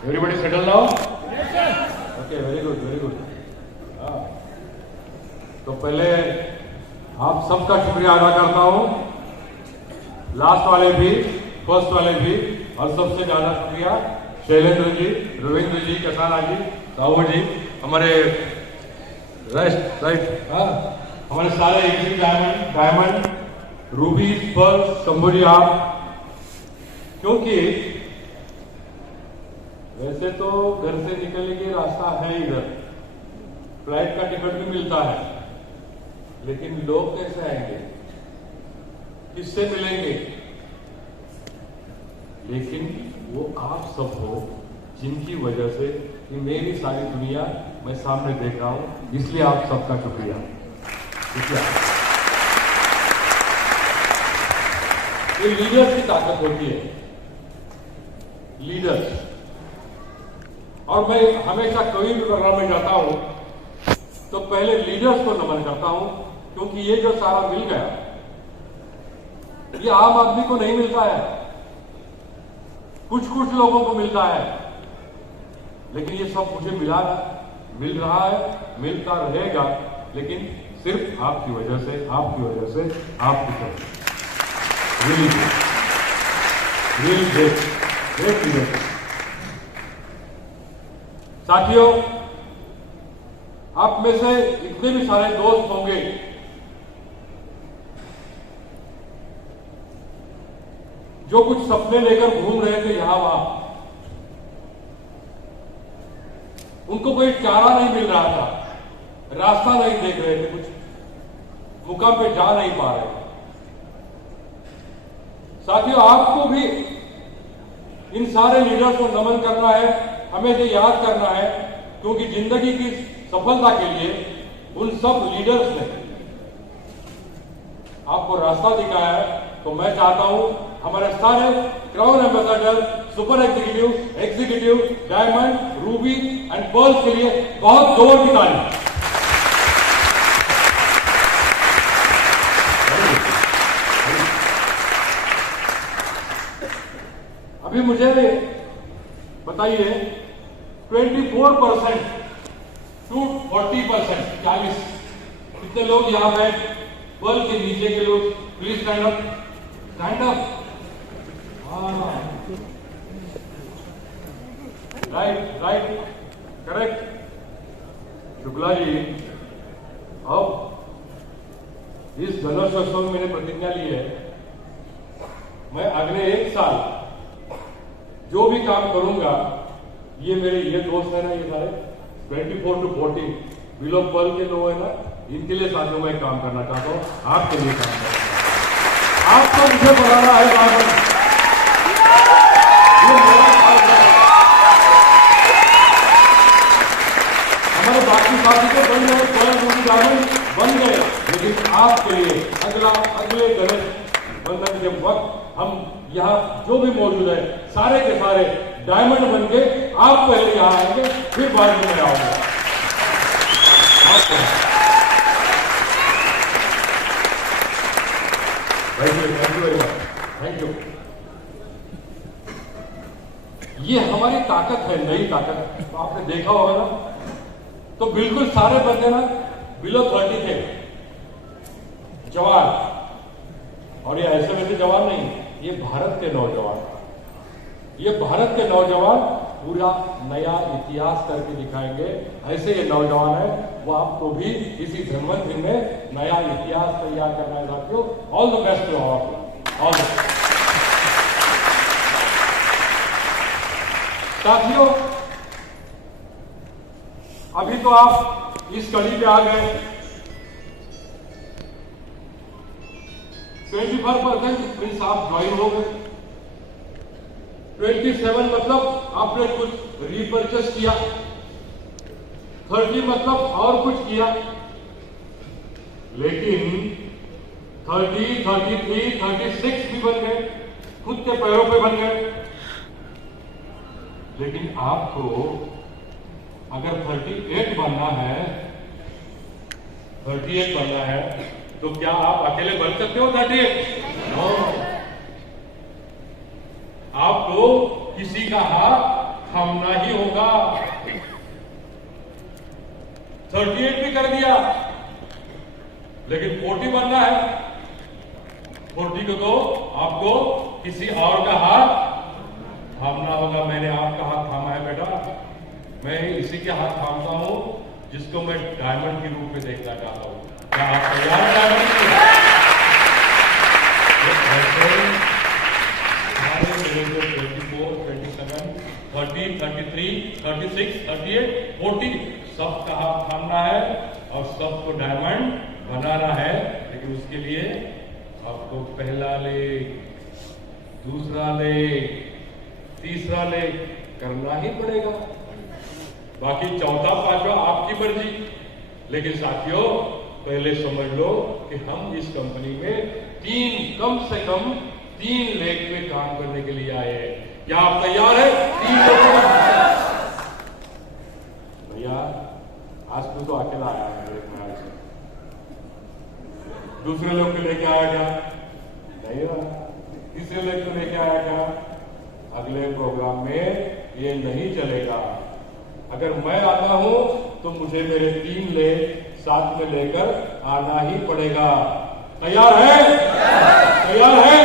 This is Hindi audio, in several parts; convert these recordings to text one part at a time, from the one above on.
Everybody settle now? Okay, very good, very good. हाँ। तो पहले आप सबका शुक्रिया अदा करता हूँ, लास्ट वाले भी, फर्स्ट वाले भी, और सबसे ज्यादा शुक्रिया शैलेंद्र जी, रविंद्र जी, कसाना जी, साहू जी, हमारे राइट हाँ, हमारे सारे exit diamond, ruby, pearl, Shambhu आप, क्योंकि वैसे तो घर से निकलने के रास्ता है इधर, फ्लाइट का टिकट भी मिलता है, लेकिन लोग कैसे आएंगे, किससे मिलेंगे? लेकिन वो आप सब हो जिनकी वजह से कि मेरी सारी दुनिया मैं सामने देख रहा हूं, इसलिए आप सबका शुक्रिया। ये लीडर्स की ताकत होती है, लीडर्स। और मैं हमेशा कोई भी प्रोग्राम में जाता हूं तो पहले लीडर्स को नमन करता हूं, क्योंकि ये जो सारा मिल गया ये आम आदमी को नहीं मिलता है, कुछ कुछ लोगों को मिलता है, लेकिन ये सब मुझे मिल रहा है, मिलता रहेगा, लेकिन सिर्फ आपकी वजह से, आपकी वजह से, आपकी वजह से। Really great leader. साथियों, आप में से इतने भी सारे दोस्त होंगे जो कुछ सपने लेकर घूम रहे थे यहां वहां, उनको कोई चारा नहीं मिल रहा था, रास्ता नहीं देख रहे थे, कुछ मुकाम पे जा नहीं पा रहे। साथियों, आपको भी इन सारे लीडर्स को नमन करना है, हमें ये याद करना है, क्योंकि जिंदगी की सफलता के लिए उन सब लीडर्स ने आपको रास्ता दिखाया है। तो मैं चाहता हूं हमारे सारे crown ambassador, super executive, diamond, Ruby and pearls के लिए बहुत जोर की ताली। अभी मुझे बताइए, 24% टू 40%, 40 कितने लोग यहां पे पर्ल के नीचे के लोग, please stand up, stand up. Right, correct. Shukla ji, अब इस गणेशोत्सव में मैंने प्रतिज्ञा ली है, मैं अगले 1 साल जो भी काम करूंगा, ये मेरे ये दोस्त है ना, ये सारे 24 टू 40 बिलो पर्ल के लोग है ना, इनके लिए साथियों मैं काम करना चाहता हूं, आपके लिए काम करना चाहता हूं। आपको मुझे बनाना है बाबर, ये मेरा काम है। हमारे बाकी साथी तो बन गए, बन गए, लेकिन आपके लिए अगले गणेश बंधन के वक्त हम यहाँ जो भी मौजूद है, सारे के सारे डायमंड बन के आप पहले यहां आएंगे, फिर बाद में मैं आऊंगा। Thank you very much, thank you. ये हमारी ताकत है, नई ताकत। तो आपने देखा होगा ना, तो बिल्कुल सारे बंदे ना बिलो 30 थे जवान, और ये ऐसे वैसे जवान नहीं, ये भारत के नौजवान, ये भारत के नौजवान पूरा नया इतिहास करके दिखाएंगे। ऐसे ये नौजवान है, वो आपको भी इसी धनवंतरि में नया इतिहास तैयार करना है साथियों। All the best to all, all the best. साथियों, अभी तो आप इस कड़ी पे आ गए, 25% मीन्स आप ज्वाइन हो गए, 27 मतलब आपने कुछ रिपर्चेस किया, 30 मतलब और कुछ किया, लेकिन 30, 33, 36 भी बन गए, खुद के पैरों पे बन गए। लेकिन आपको अगर 38 बनना है, 38 बनना है, तो क्या आप अकेले बन सकते हो 38? नो। आपको किसी का हाथ थामना ही होगा। 38 भी कर दिया, लेकिन 40 बनना है। 40 को तो आपको किसी और का हाथ थामना होगा। मैंने आपका हाथ थामा है बेटा, मैं इसी के हाथ थामता हूं जिसको मैं डायमंड के रूप में देखना चाहता हूं। क्या आप तैयार हैं डायमंड के? सारे मेरे जो 24, 27, 30, 33, 36, 38, 40 सबका हाथ थामना है और सबको डायमंड बनाना है। लेकिन उसके लिए आपको पहला लेग, दूसरा लेग, तीसरा लेग करना ही पड़ेगा। बाकी चौथा पांचवा आपकी मर्जी। लेकिन साथियों पहले समझ लो कि हम इस कंपनी में कम से कम 3 लेग पे काम करने के लिए आए हैं। क्या आप तैयार हैं? 3 लेग। भैया आज तो अकेला आया है मेरे ख्याल से, दूसरे लोग को लेके आया क्या? नहीं आया। तीसरे लोग को लेके आया क्या? अगले प्रोग्राम में ये नहीं चलेगा। अगर मैं आता हूं तो मुझे मेरे 3 लेग साथ में लेकर आना ही पड़ेगा। तैयार है? तैयार है?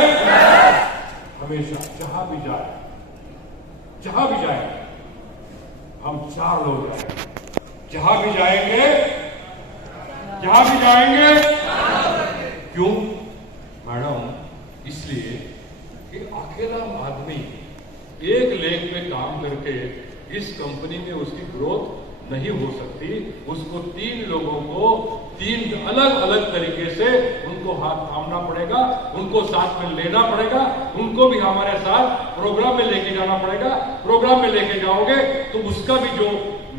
हमेशा जहां भी जाए हम 4 लोग जाएंगे। जहां भी जाएंगे क्यों मैडम? इसलिए कि अकेला आदमी एक लेग पे काम करके इस कंपनी में उसकी ग्रोथ नहीं हो सकती। उसको 3 लोगों को 3 अलग अलग तरीके से उनको हाथ थामना पड़ेगा, उनको साथ में लेना पड़ेगा, उनको भी हमारे साथ प्रोग्राम में लेके जाना पड़ेगा। प्रोग्राम में लेके जाओगे तो उसका भी जो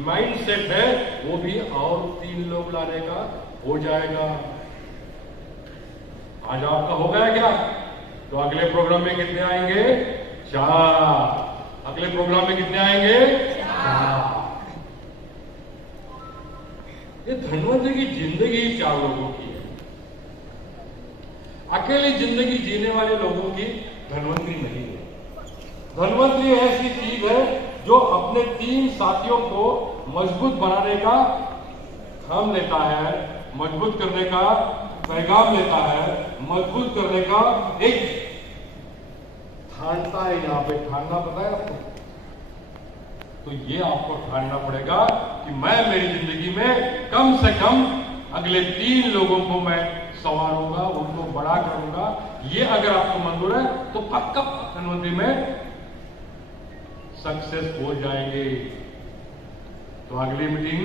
माइंड सेट है वो भी और 3 लोग लाने का हो जाएगा। आज आपका हो गया क्या? तो अगले प्रोग्राम में कितने आएंगे? 4। अगले प्रोग्राम में कितने आएंगे? 4। ये धनवंतरी की जिंदगी 4 लोगों की है। अकेली जिंदगी जीने वाले लोगों की धनवंतरी नहीं है। धनवंतरी ऐसी चीज है जो अपने 3 साथियों को मजबूत बनाने का काम लेता है, मजबूत करने का पैगाम लेता है, मजबूत करने का एक ठानता है। यहां पे ठानना पता है आपको? तो ये आपको ठानना पड़ेगा कि मैं मेरी जिंदगी में कम से कम अगले 3 लोगों को मैं संवारूंगा, उनको बड़ा करूंगा। ये अगर आपको मंजूर है तो पक्का धनवंतरी में सक्सेस हो जाएंगे। तो अगली मीटिंग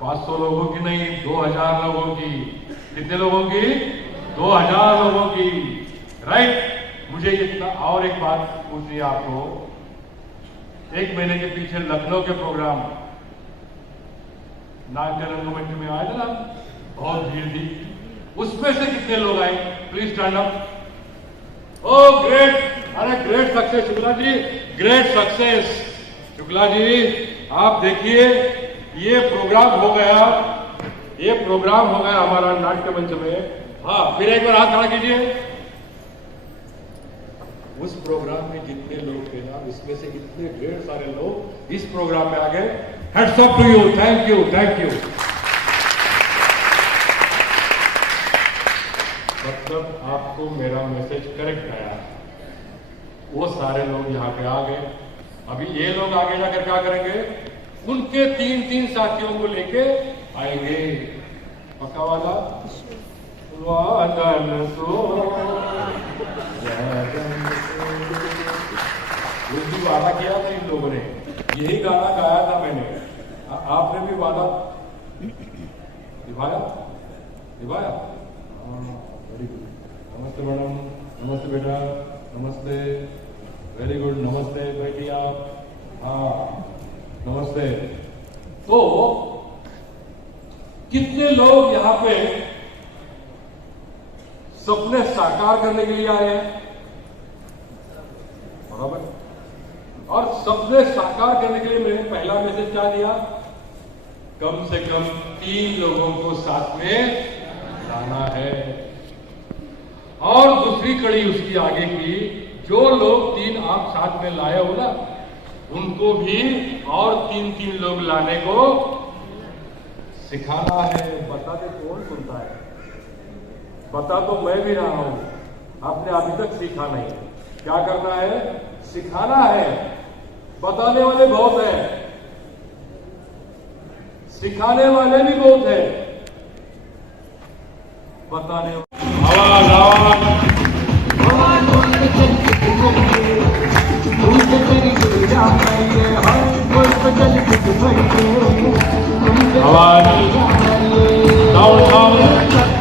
500 लोगों की नहीं, 2000 लोगों की। कितने लोगों की? 2000 लोगों की। राइट। मुझे इतना और एक बात पूछनी है आपको। 1 महीने के पीछे लखनऊ के प्रोग्राम नाट्यरंगमंच में आए थे ना, बहुत भीड़ थी। उसमें से कितने लोग आए? Please stand up. Oh great, अरे great success Shukla ji, great success Shukla ji. आप देखिए ये प्रोग्राम हो गया, ये प्रोग्राम हो गया हमारा नाट्यमंच में। हाँ, फिर एक बार हाथ खड़ा कीजिए। उस प्रोग्राम में जितने लोग थे ना, इसमें से इतने ढेर सारे लोग इस प्रोग्राम में आ गए। Hats off to you, thank you, thank you. मतलब आपको मेरा मैसेज करेक्ट आया। वो सारे लोग यहाँ पे आ गए। अभी ये लोग आगे जाकर क्या करेंगे? उनके 3 साथियों को लेके आएंगे। पक्का वाला वादन सो भी वादा किया था इन लोगों ने, यही गाना गाया था मैंने। आपने भी वादा निभाया? Very good. नमस्ते मैडम, नमस्ते बेटा, नमस्ते, वेरी गुड, नमस्ते बेटी आप। हाँ नमस्ते। तो कितने लोग यहाँ पे सपने साकार करने के लिए आए हैं? बराबर। और सपने साकार करने के लिए मैंने पहला मैसेज क्या दिया? कम से कम 3 लोगों को साथ में लाना है। और दूसरी कड़ी उसकी आगे की, जो लोग 3 आप साथ में लाए हो ना, उनको भी और 3-3 लोग लाने को सिखाना है। बता दे कौन सुनता है? बता तो मैं भी रहा हूं, आपने अभी तक सीखा नहीं। क्या करना है? सिखाना है। बताने वाले बहुत हैं, सिखाने वाले भी बहुत हैं। बताने आवाज आवाज आवाज साउंड साउंड